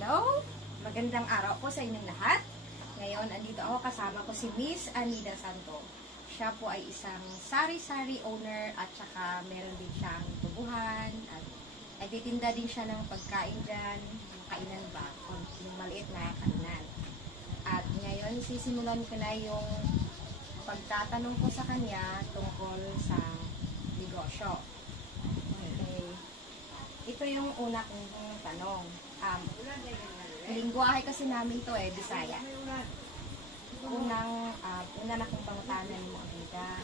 Hello! Magandang araw po sa inyong lahat. Ngayon, andito ako kasama ko si Miss Anida Santo. Siya po ay isang sari-sari owner at saka meron din siyang tubuhan at nagtitinda din siya ng pagkain dyan. Kainan ba? Yung maliit na kainan. At ngayon, sisimulan ko na yung pagtatanong ko sa kanya tungkol sa negosyo. Okay. Ito yung una kong tanong. Lingwahe kasi namin to Bisaya. Una na kong pangutanan mo Anida.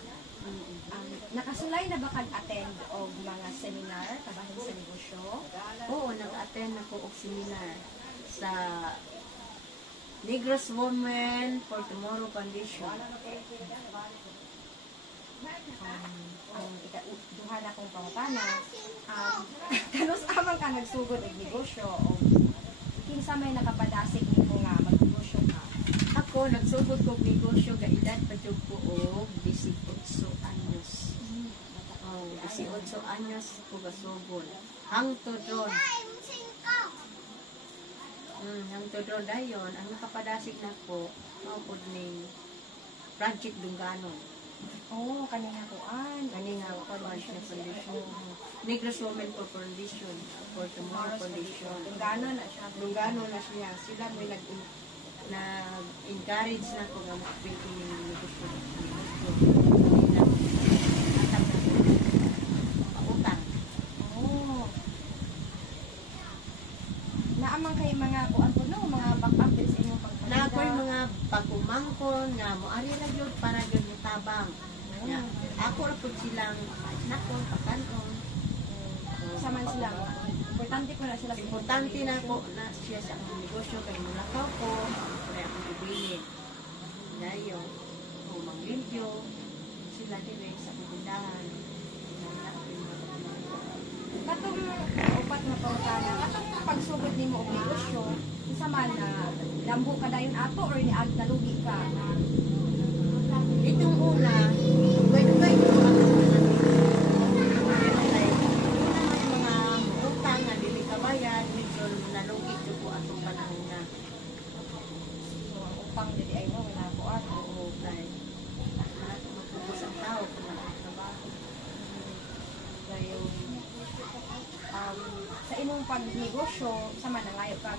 Nakasulay na ba kag-attend og mga seminar kabahin sa negosyo? Oo, nag-attend ako og seminar sa Negros Women for Tomorrow Foundation. Ang duha na kong pangutana, kanus amang ka nagsugod og negosyo o kinsa may nakapadasig nimo nga magnegosyo ka? Ako, nagsugod kong negosyo ga edad pa jud ko og 18 anyos. 18 anyos ko gasugod. Hangtod ron. Hangtod ron dayon, ang nakapadasig nako mao pud ni Project Dunganon. Oh, kanina kuan. Kanina Foundation. Negros Women for Foundation. For Tomorrow Foundation. Dunganon na siya. Dunganon na siya. Sila may nag-encourage na ko nga mag-building ng negosyo. Atap na ko. Pautang. Oh. Naamang kay mga kuan po no, mga back-up din sa inyong pagpalinda. Na ako'y mga pagkumangkon nga moari ra gyud para gyud tabang. Ya, ako ra pud silang nakon pakanon. Saman sila. Importante ko na sila. Importante na ko na siya sa akong negosyo kay mulakaw ko, kaya akong ibili. Dayo, o manglimpyo, sila din sa pupundahan. Katong upat na pangutana, katong pagsugod nimo og negosyo, isa man na lambo ka dayon ato or niag nalugi ka? Itong una, dugay-dugay ko mga utang nga dili kabayan, medyo nalugi ko atong panahon na. So, ang upang dili ay mo na kuan. Oo, kay magpupos ang tao kung nagtrabaho. Dayon sa imong pagnegosyo, sa man nangayo ka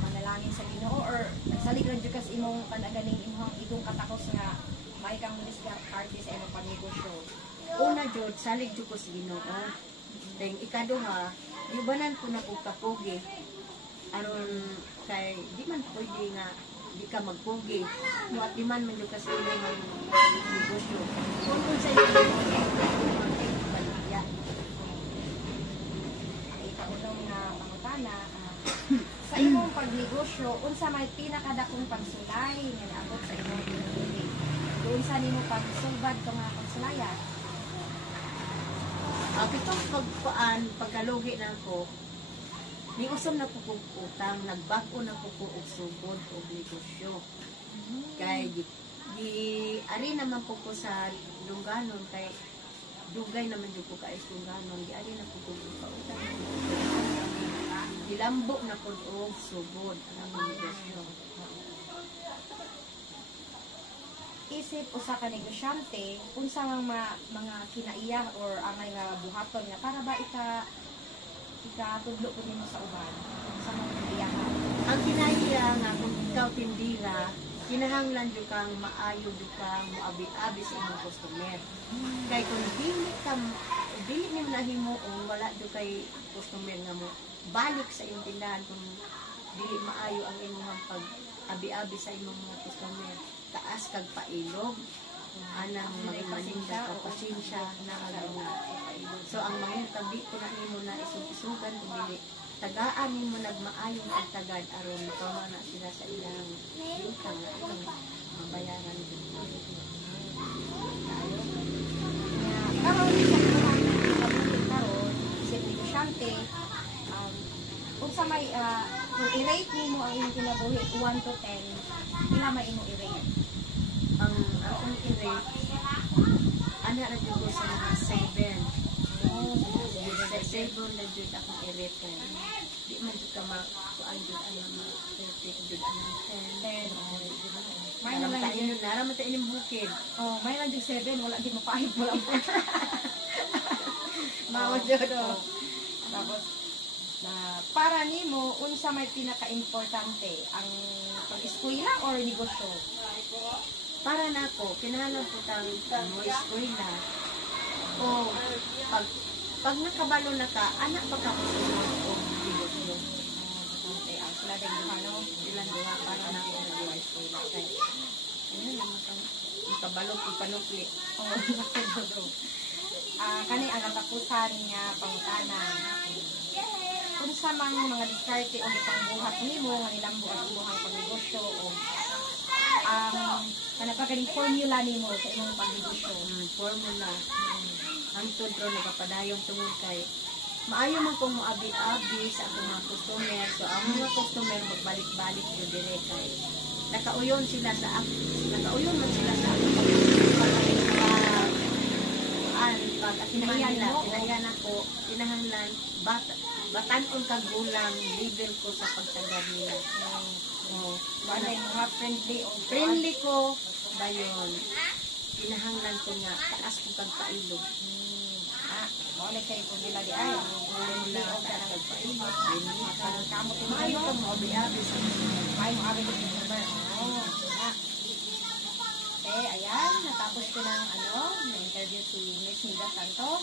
manalangin sa Ginoo or nagsalig ra jud ka sa imong kanaganing imong idong katakos nga may kang discarte sa imong pagnegosyo. Una jud salig jud ko sa Ginoo. Dahil ikaduha, ibanan ko na kog kapugi. Aron kay di man pwede nga di ka magpugi. At di man man jud kasi imong negosyo. Kung sa iyo Ikaunang nga pangutana, sa imong pagnegosyo, unsa may pinakadakong pagsulay nga naabot sa imong pinili? Doon sa nimo pagsubad to nga pagsulayan? Pitong pagkalugi na ko, ni usam na ko kog utang, nagbago na ko og sugod og negosyo. Kay ari naman po ko sa Dunganon kay dugay naman jud ko kay Dunganon, di ari na ko kog utang. Dilambok na ko og sugod ang negosyo. Isip usa ka negosyante, unsa nga mga kinaiya or angay nga buhaton nga para ba ikatudlo ko nimo sa uban? Unsa man kinaiya? Ang kinaiya nga kung ikaw tindira, kinahanglan jud kang maayo jud kang moabi-abi sa imong customer. Kay kung dili nimo nahimuon, wala jud kay customer nga mo balik sa imong tindahan kung dili maayo ang imong pag-abi-abi sa imong mga customer. Taas kag pailog, anang maninda ka pasensya na nga. So ang mga tabi ko na nimo na isugan kung dili tagaan nimo nagmaayong ang tagad aron makawa na sila sa ilang utang nga itong mabayaran dito. Karon sa negosyante, unsa may kung i-rate nimo ang imong kinabuhi 1 to 10, ila may imong i-rate? Ang akong i-rate ana ra jud ko sa mga 7. Disable na jud akong i-return. Di man jud ka ma-kuan jud ang ma-perfect jud ang 10. May naman Naramata inyong bukid. Oh, may lang yung 7, wala din mapahit mo lang. Mao jud oh. Tapos para nimo unsa may pinaka-importante ang pag-eskwela or negosyo? Para nako kinahanglan po tang mo eskwela. O pag nakabalo na ka, anak pa ka o negosyo. Okay, ang sila din ano, Ilang duha para na ko na eskwela kay. Ayun naman kang nakabalo ko panukli. Oh, kani ang natapusan nga pangutana. Unsa mang mga diskarte o pangbuhat nimo nga nilambo ang imong pagnegosyo o kanang pagkaning formula nimo sa imong pagnegosyo? Formula. Ang tudro nagapadayon tungod kay maayo man kong moabi-abi sa akong mga customer. So ang mga customer magbalik-balik jud dire kay nakauyon man sila sa pag kinahanglan kinahanglan batan-on kag gulang level ko sa pagsagad nila. Wala yung mga Friendly ko dayon. Kinahanglan ko nga taas ko kag pailog. Wala kayo kung nila di ay. Wala taas kag pailog. Kamot yung Maayo kang moabi-abi sa may mga abig yung number. Ayan, natapos ko ng na-interview si Miss Nida Santo.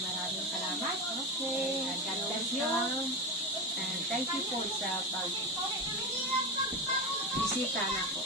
Maraming salamat. Okay. And God bless you. And thank you po sa pag-bisita na po.